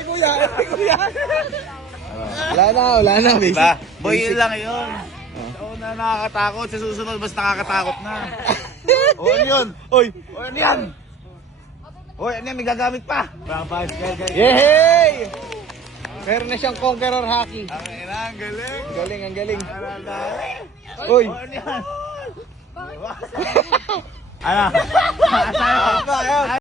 kay kuya, kuya. Wala na, basic. Diba? Boy, yun lang yun. Sa una nakakatakot, sa susunod mas nakakatakot na. O ano yun? Oy! O ano yan? O ano yan, may gagamit pa. Yehey! Meron na siyang conqueror haki. Ang ina, ang galing. Ang galing. O Oy! ano yan? Ano? Ano?